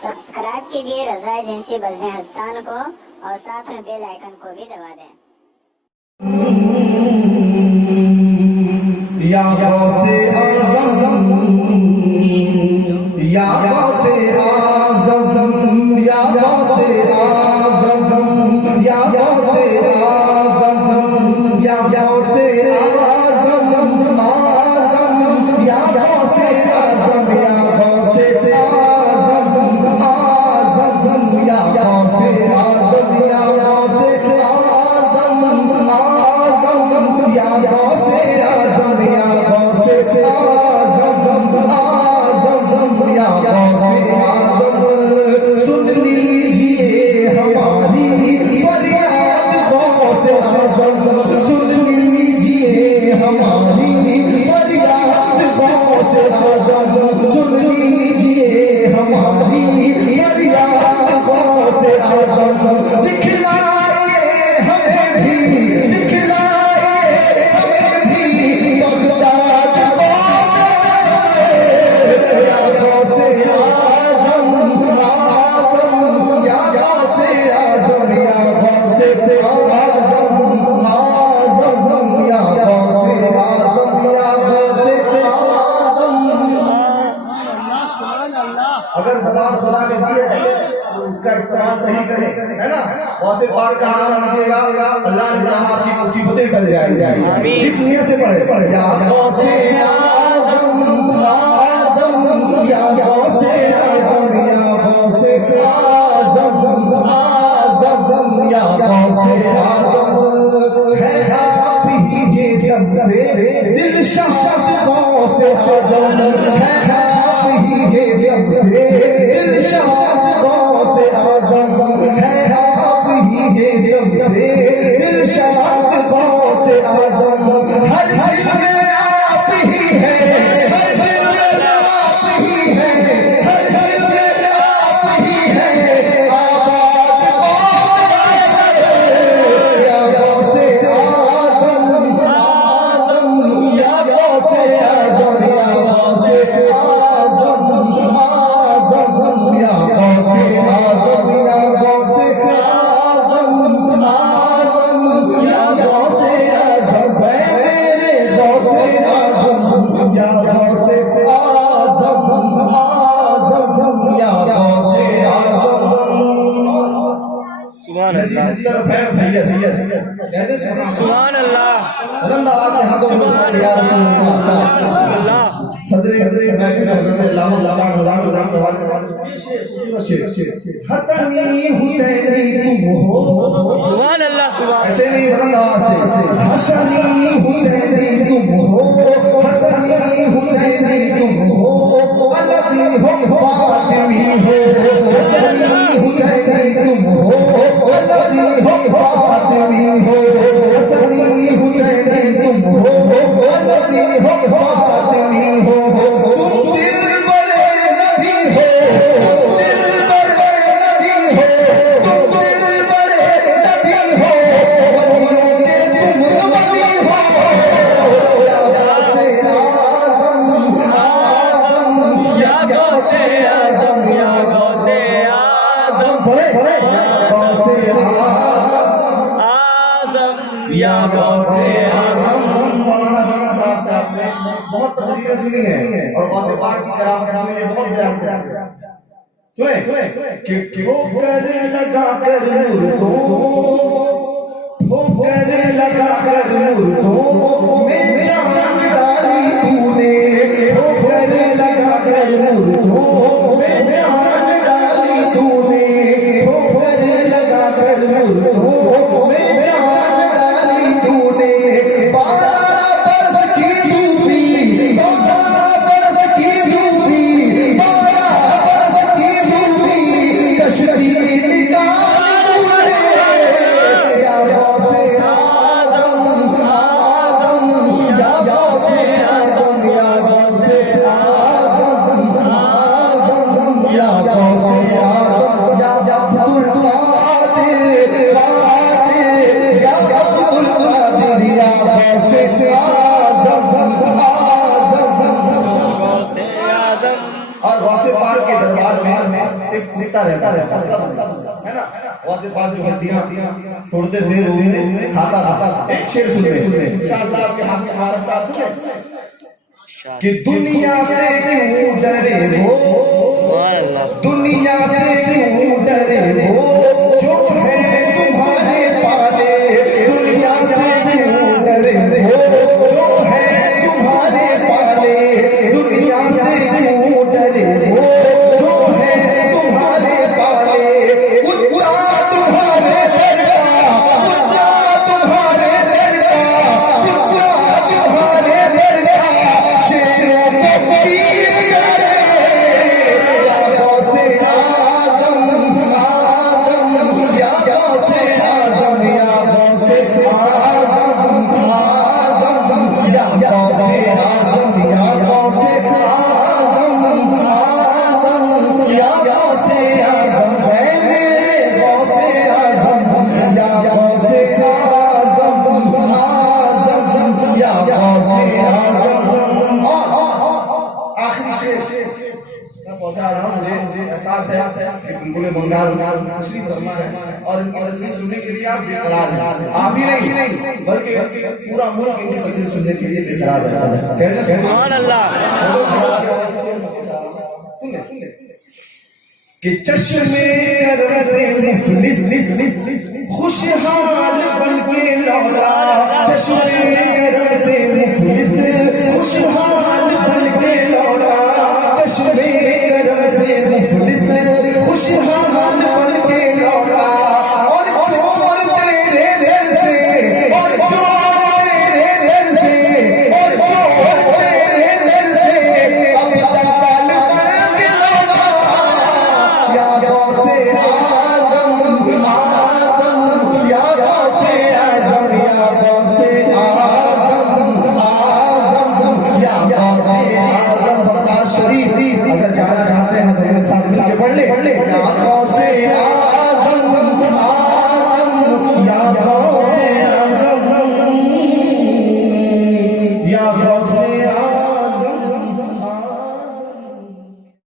Subscribe कीजिए रज़ा agency बज़्म हसन को और साथ में बेल आइकन को भी दबा दें। या गौसे आज़म, या गौसे आज़म, या गौसे आज़म, या गौसे आज़म, या गौसे आज़म, आज़म, या गौसे आज़म, या गौसे आज़म, आज़म, या गौसे आज़म, या गौसे आज़म, आज़म, या गौसे आज़म, या गौसे आज़म, आज़म, या गौसे आज़म। सुन लीजिए हमारी फरियाद गौसे आज़म, सुन लीजिए हमारी फरियाद गौसे आज़म, सुन लीजिए हमारी फरियाद गौसे आज़म। दिखलाए हमें भी, दिखलाए हमें भी बगदाद या गौसे आज़म, आज़म, या गौसे आज़म, या गौसे आज़म, आज़म, या गौसे आज़म, या गौसे आज़म। अगर जबान खुदा ने दी है तो उसका इस्तेमाल सही करें, है ना। वैसे पार का हाल लीजिएगा, अल्लाह ने कहा आपकी मुसीबतें टल जाएंगी। इस नियत से पढ़े या गौसे आज़म, आज़म, या गौसे आज़म, या गौसे आज़म, आज़म, या गौसे आज़म। है आप ही के दम से दिल शाद गौसे आज़म, है आप ही के दम से दिल शाद गौसे आज़म, है आप ही के दम से दिल शाद गौसे आज़म। हर दिल में आप ही है, हर दिल में आप ही है, हर दिल में आप ही है। आबाद या गौसे आज़म, आज़म, या गौसे आज़म, या गौसे आज़म, आज़म, या गौसे आज़म, या गौसे आज़म, आज़म, या गौसे आज़म, मेरे गौसे आज़म, या गौसे आज़म, आज़म, या गौसे आज़म। सुभान अल्लाह, सुभान अल्लाह। बुलंद आवाज़ से हाथों को उठाकर या रसूल अल्लाह। सदरे महफिल में हज़रत अल्लामा हज़ाम हसनी हुसैनी तुम हो। सुभान अल्लाह, सुभान ऐसे नहीं, बुलंद आवाज़ से हसनी हुसैनी तुम हो, हसनी हुसैनी तुम हो, अलवी हो फातिमी हो, हसनी हुसैनी तुम हो, अलवी हो फातिमी हो, हसनी हुसैनी तुम हो, अलवी हो फातिमी हो। तुम दिल बड़े नबी हो, दिल बड़े नबी हो, तुम दिल बड़े नबी हो, वलियों के तुम वली हो। या गौसे आज़म, आज़म, या गौसे आज़म, या गौसे आज़म, गौसे आज़म, या गौसे आज़म। मौलाना साहब से आपने बहुत तकरीरें सुनी है और गौसे पाक की करामत के लिए बहुत प्यार किया। सुने कि ठोकर लगा कर मुर्दों, ठोकर लगा कर मुर्दों में जान डाली तूने, ठोकर लगा कर मुर्दों में जान डाली तूने, ठोकर लगा कर मुर्दों में जान डाली तूने। 12 बरस की डूबी, 12 बरस की डूबी, 12 बरस की डूबी कश्ती निकाल तूने। या गौसे एक कुत्ता रहता है ना, वहाँ से पांच जो हड्डियां छोड़ते थे खाता एक शेर सुनने इंशाअल्लाह आपके हाथ में हमारे साथ सुने कि दुनिया से क्यों डरे हो, दुनिया से क्यों डरे हो, जो है तुम्हारे पाले, दुनिया से क्यों डरे हो, जो है तुम्हारे पाले, दुनिया से क्यों डरे हो, जो है तुम्हारे पाले, कुत्ता तुम्हारे दर का, कुत्ता तुम्हारे दर का, कुत्ता तुम्हारे दर का, शेरों को चीर करे, या गौसे आज़म आज़म, या गौसे आज़म, या गौसे आज़म आज़म, या गौसे आज़म, या गौसे आज़म आज़म, या गौसे आज़म है मेरे गौसे आज़म, या गौसे आज़म आज़म, या गौसे आज़म। आखिरी शेर मैं पहुंचा रहा हूँ, मुझे एहसास है कि बुलबुल बंगाल तशरीफ फरमा है और इनकी तकरीर सुनने के लिए आप बेकरार हैं, आप ही नहीं बल्कि पूरा मुल्क इनकी तकरीर सुनने के लिए बेकरार है। कहते हैं सुभान अल्लाह कि चश्मे करम से मुफलिस खुशहाल बनके लौटा, चश्मे करम से मुफलिस खुशहाल बनके लौटा, चश्मे करम से मुफलिस खुशहाल बनके लौटा, और चोर तेरे दिल से, और चोर तेरे दिल से, और चोर तेरे दिल से अब ताल बनके लौटा, या गौसे आज़म आज़म, या गौसे आज़म, या गौसे आज़म आज़म, या गौसे आज़म। शरीफ अगर जाना चाहते हैं तो मेरे साथ मिलके पढ़ ले।